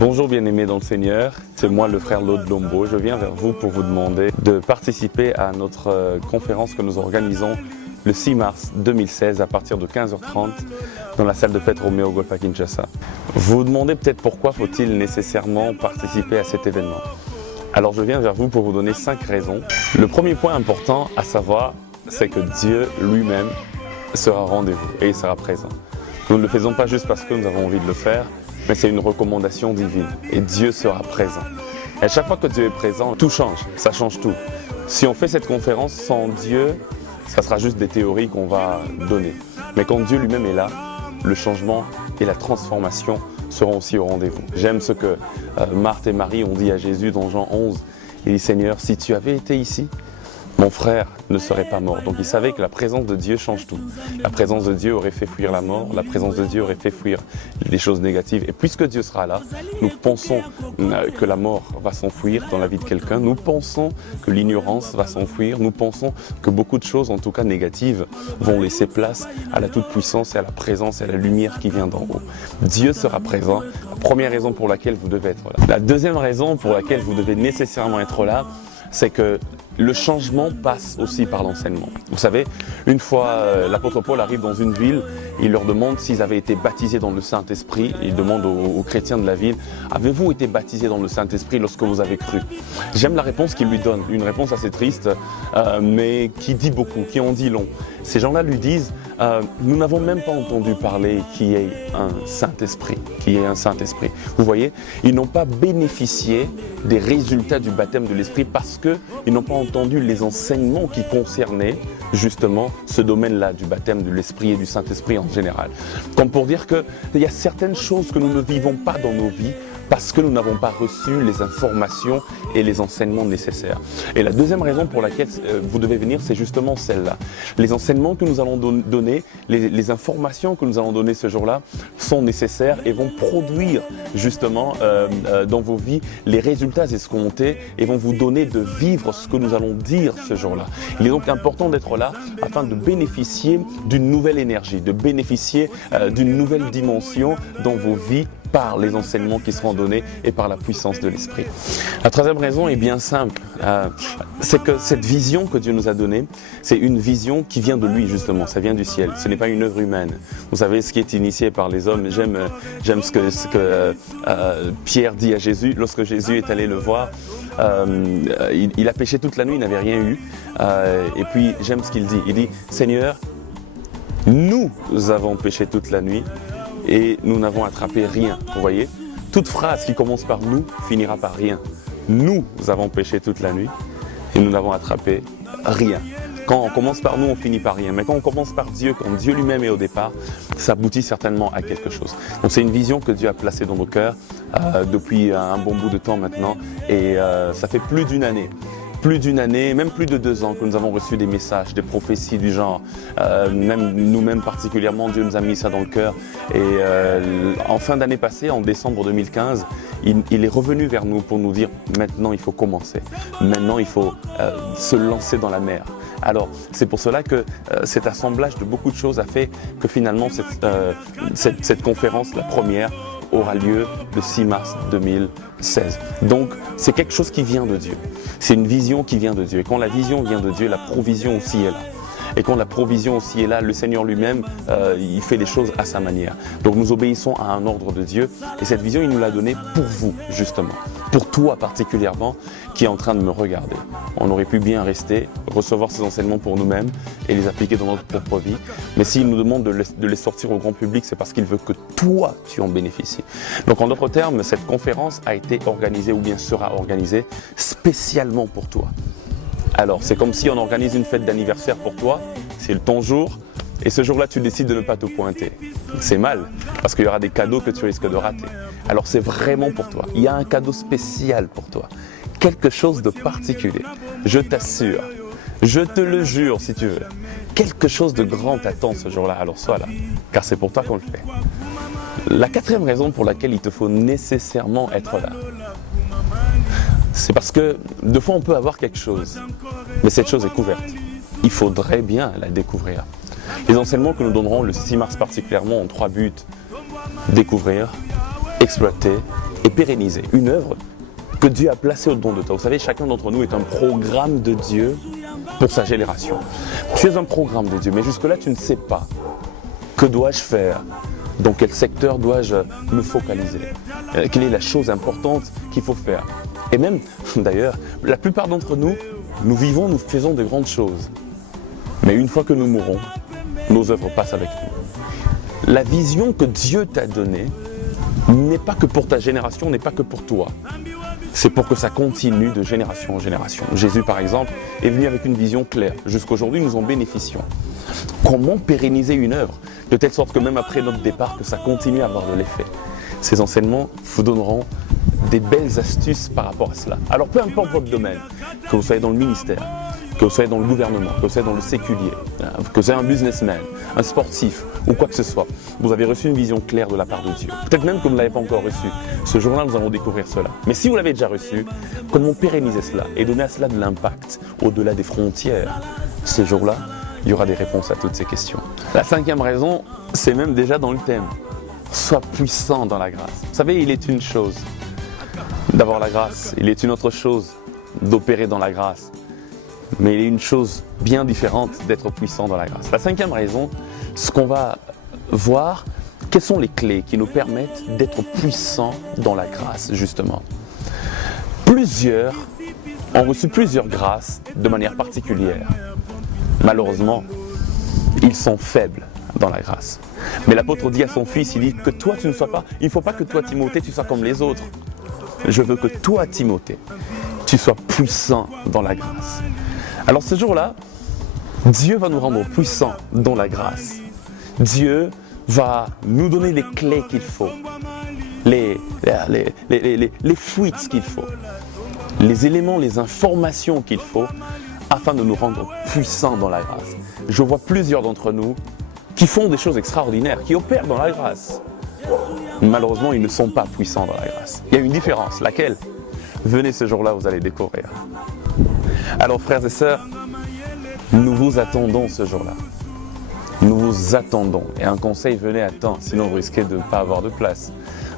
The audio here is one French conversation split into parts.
Bonjour bien-aimés dans le Seigneur, c'est moi le frère Lode Lombo. Je viens vers vous pour vous demander de participer à notre conférence que nous organisons le 6 mars 2016 à partir de 15h30 dans la salle de fête Roméo Golf à Kinshasa. Vous vous demandez peut-être pourquoi faut-il nécessairement participer à cet événement. Alors je viens vers vous pour vous donner 5 raisons. Le premier point important à savoir, c'est que Dieu lui-même sera au rendez-vous et il sera présent. Nous ne le faisons pas juste parce que nous avons envie de le faire, mais c'est une recommandation divine et Dieu sera présent. Et à chaque fois que Dieu est présent, tout change, ça change tout. Si on fait cette conférence sans Dieu, ça sera juste des théories qu'on va donner. Mais quand Dieu lui-même est là, le changement et la transformation seront aussi au rendez-vous. J'aime ce que Marthe et Marie ont dit à Jésus dans Jean 11. Il dit « Seigneur, si tu avais été ici, mon frère ne serait pas mort. » Donc il savait que la présence de Dieu change tout. La présence de Dieu aurait fait fuir la mort, la présence de Dieu aurait fait fuir les choses négatives. Et puisque Dieu sera là, nous pensons que la mort va s'enfuir dans la vie de quelqu'un, nous pensons que l'ignorance va s'enfuir, nous pensons que beaucoup de choses, en tout cas négatives, vont laisser place à la toute-puissance et à la présence et à la lumière qui vient d'en haut. Dieu sera présent. La première raison pour laquelle vous devez être là. La deuxième raison pour laquelle vous devez nécessairement être là, c'est que le changement passe aussi par l'enseignement. Vous savez, une fois l'apôtre Paul arrive dans une ville, il leur demande s'ils avaient été baptisés dans le Saint-Esprit. Il demande aux chrétiens de la ville, avez-vous été baptisés dans le Saint-Esprit lorsque vous avez cru? J'aime la réponse qu'il lui donne, une réponse assez triste, mais qui dit beaucoup, qui en dit long. Ces gens-là lui disent, nous n'avons même pas entendu parler qu'il y ait un Saint-Esprit, Vous voyez, ils n'ont pas bénéficié des résultats du baptême de l'Esprit parce qu'ils n'ont pas entendu les enseignements qui concernaient justement ce domaine-là du baptême de l'Esprit et du Saint-Esprit en général. Comme pour dire qu'il y a certaines choses que nous ne vivons pas dans nos vies parce que nous n'avons pas reçu les informations et les enseignements nécessaires. Et la deuxième raison pour laquelle vous devez venir, c'est justement celle-là. Les enseignements que nous allons donner, les informations que nous allons donner ce jour-là sont nécessaires et vont produire justement dans vos vies les résultats escomptés et vont vous donner de vivre ce que nous allons dire ce jour-là. Il est donc important d'être là afin de bénéficier d'une nouvelle énergie, de bénéficier d'une nouvelle dimension dans vos vies par les enseignements qui seront donnés et par la puissance de l'Esprit. La troisième raison est bien simple, c'est que cette vision que Dieu nous a donnée, c'est une vision qui vient de lui justement, ça vient du ciel, ce n'est pas une œuvre humaine. Vous savez, ce qui est initié par les hommes, j'aime ce que Pierre dit à Jésus, lorsque Jésus est allé le voir, il a péché toute la nuit, il n'avait rien eu, et puis j'aime ce qu'il dit, il dit « Seigneur, nous avons péché toute la nuit, et nous n'avons attrapé rien. » Vous voyez, toute phrase qui commence par nous finira par rien. Nous avons péché toute la nuit et nous n'avons attrapé rien. Quand on commence par nous, on finit par rien. Mais quand on commence par Dieu, quand Dieu lui-même est au départ, ça aboutit certainement à quelque chose. Donc c'est une vision que Dieu a placée dans nos cœurs depuis un bon bout de temps maintenant. Et ça fait plus d'une année, même plus de 2 ans que nous avons reçu des messages, des prophéties du genre. Même nous-mêmes particulièrement, Dieu nous a mis ça dans le cœur. Et en fin d'année passée, en décembre 2015, il est revenu vers nous pour nous dire « Maintenant, il faut commencer. Maintenant, il faut se lancer dans la mer. » Alors, c'est pour cela que cet assemblage de beaucoup de choses a fait que finalement, cette conférence, la première, aura lieu le 6 mars 2016. Donc, c'est quelque chose qui vient de Dieu. C'est une vision qui vient de Dieu. Et quand la vision vient de Dieu, la provision aussi est là. Et quand la provision aussi est là, le Seigneur lui-même, il fait les choses à sa manière. Donc nous obéissons à un ordre de Dieu. Et cette vision, il nous l'a donnée pour vous, justement. Pour toi particulièrement, qui est en train de me regarder. On aurait pu bien rester, recevoir ces enseignements pour nous-mêmes et les appliquer dans notre propre vie. Mais s'il nous demande de les sortir au grand public, c'est parce qu'il veut que toi, tu en bénéficies. Donc en d'autres termes, cette conférence a été organisée ou bien sera organisée spécialement pour toi. Alors, c'est comme si on organise une fête d'anniversaire pour toi, c'est ton jour, et ce jour-là, tu décides de ne pas te pointer. C'est mal, parce qu'il y aura des cadeaux que tu risques de rater. Alors, c'est vraiment pour toi. Il y a un cadeau spécial pour toi, quelque chose de particulier. Je t'assure, je te le jure si tu veux, quelque chose de grand t'attend ce jour-là, alors sois là, car c'est pour toi qu'on le fait. La quatrième raison pour laquelle il te faut nécessairement être là, c'est parce que deux fois on peut avoir quelque chose, mais cette chose est couverte. Il faudrait bien la découvrir. Les enseignements que nous donnerons le 6 mars particulièrement ont 3 buts. Découvrir, exploiter et pérenniser une œuvre que Dieu a placée au-dedans de toi. Vous savez, chacun d'entre nous est un programme de Dieu pour sa génération. Tu es un programme de Dieu, mais jusque-là, tu ne sais pas. Que dois-je faire? Dans quel secteur dois-je me focaliser? Quelle est la chose importante qu'il faut faire? Et même, d'ailleurs, la plupart d'entre nous, nous vivons, nous faisons de grandes choses. Mais une fois que nous mourrons, nos œuvres passent avec nous. La vision que Dieu t'a donnée n'est pas que pour ta génération, n'est pas que pour toi. C'est pour que ça continue de génération en génération. Jésus, par exemple, est venu avec une vision claire. Jusqu'aujourd'hui, nous en bénéficions. Comment pérenniser une œuvre de telle sorte que même après notre départ, que ça continue à avoir de l'effet? Ces enseignements vous donneront des belles astuces par rapport à cela. Alors peu importe votre domaine, que vous soyez dans le ministère, que vous soyez dans le gouvernement, que vous soyez dans le séculier, que vous soyez un businessman, un sportif ou quoi que ce soit, vous avez reçu une vision claire de la part de Dieu. Peut-être même que vous ne l'avez pas encore reçu. Ce jour-là, nous allons découvrir cela. Mais si vous l'avez déjà reçu, comment pérenniser cela et donner à cela de l'impact au-delà des frontières? Ces jours-là, il y aura des réponses à toutes ces questions. La cinquième raison, c'est même déjà dans le thème. Sois puissant dans la grâce. Vous savez, il est une chose d'avoir la grâce, il est une autre chose d'opérer dans la grâce. Mais il est une chose bien différente d'être puissant dans la grâce. La cinquième raison, ce qu'on va voir, quelles sont les clés qui nous permettent d'être puissants dans la grâce, justement. Plusieurs ont reçu plusieurs grâces de manière particulière. Malheureusement, ils sont faibles dans la grâce. Mais l'apôtre dit à son fils, il dit que toi tu ne sois pas, il ne faut pas que toi Timothée tu sois comme les autres. Je veux que toi Timothée, tu sois puissant dans la grâce. Alors ce jour-là, Dieu va nous rendre puissants dans la grâce. Dieu va nous donner les clés qu'il faut, les fuites qu'il faut, les éléments, les informations qu'il faut afin de nous rendre puissants dans la grâce. Je vois plusieurs d'entre nous qui font des choses extraordinaires, qui opèrent dans la grâce. Malheureusement, ils ne sont pas puissants dans la grâce. Il y a une différence, laquelle? Venez ce jour-là, vous allez découvrir. Alors frères et sœurs, nous vous attendons ce jour-là. Nous vous attendons. Et un conseil, venez à temps, sinon vous risquez de ne pas avoir de place.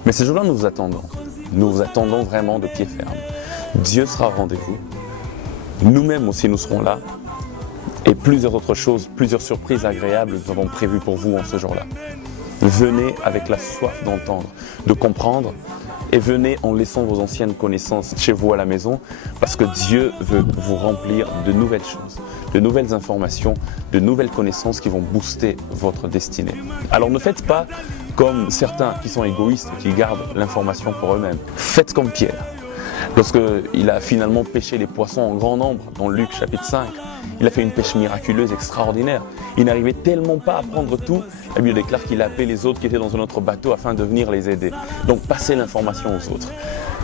Mais ce jour-là, nous vous attendons. Nous vous attendons vraiment de pied ferme. Dieu sera au rendez-vous. Nous-mêmes aussi, nous serons là. Et plusieurs autres choses, plusieurs surprises agréables nous avons prévues pour vous en ce jour-là. Venez avec la soif d'entendre, de comprendre, et venez en laissant vos anciennes connaissances chez vous à la maison, parce que Dieu veut vous remplir de nouvelles choses, de nouvelles informations, de nouvelles connaissances qui vont booster votre destinée. Alors ne faites pas comme certains qui sont égoïstes, qui gardent l'information pour eux-mêmes. Faites comme Pierre. Lorsqu'il a finalement pêché les poissons en grand nombre, dans Luc chapitre 5, il a fait une pêche miraculeuse extraordinaire. Il n'arrivait tellement pas à prendre tout, la Bible déclare qu'il a appelé les autres qui étaient dans un autre bateau afin de venir les aider. Donc passez l'information aux autres.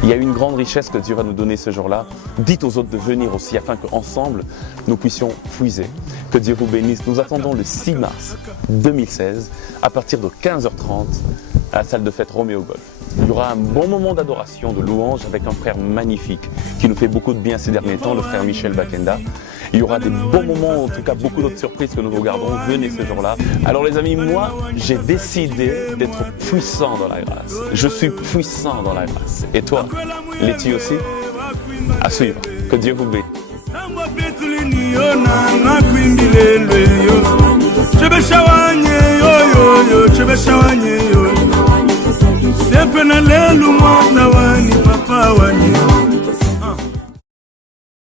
Il y a une grande richesse que Dieu va nous donner ce jour-là. Dites aux autres de venir aussi afin qu'ensemble nous puissions puiser. Que Dieu vous bénisse. Nous attendons le 6 mars 2016 à partir de 15h30 à la salle de fête Roméo Golf. Il y aura un bon moment d'adoration, de louange avec un frère magnifique qui nous fait beaucoup de bien ces derniers temps, le frère Michel Bakenda. Il y aura des bons moments, en tout cas beaucoup d'autres surprises que nous vous garderons. Venez ce jour-là. Alors les amis, moi, j'ai décidé d'être puissant dans la grâce. Je suis puissant dans la grâce. Et toi, l'es-tu aussi? À suivre. Que Dieu vous bénisse. Sepe na lelu mwana wani papa wani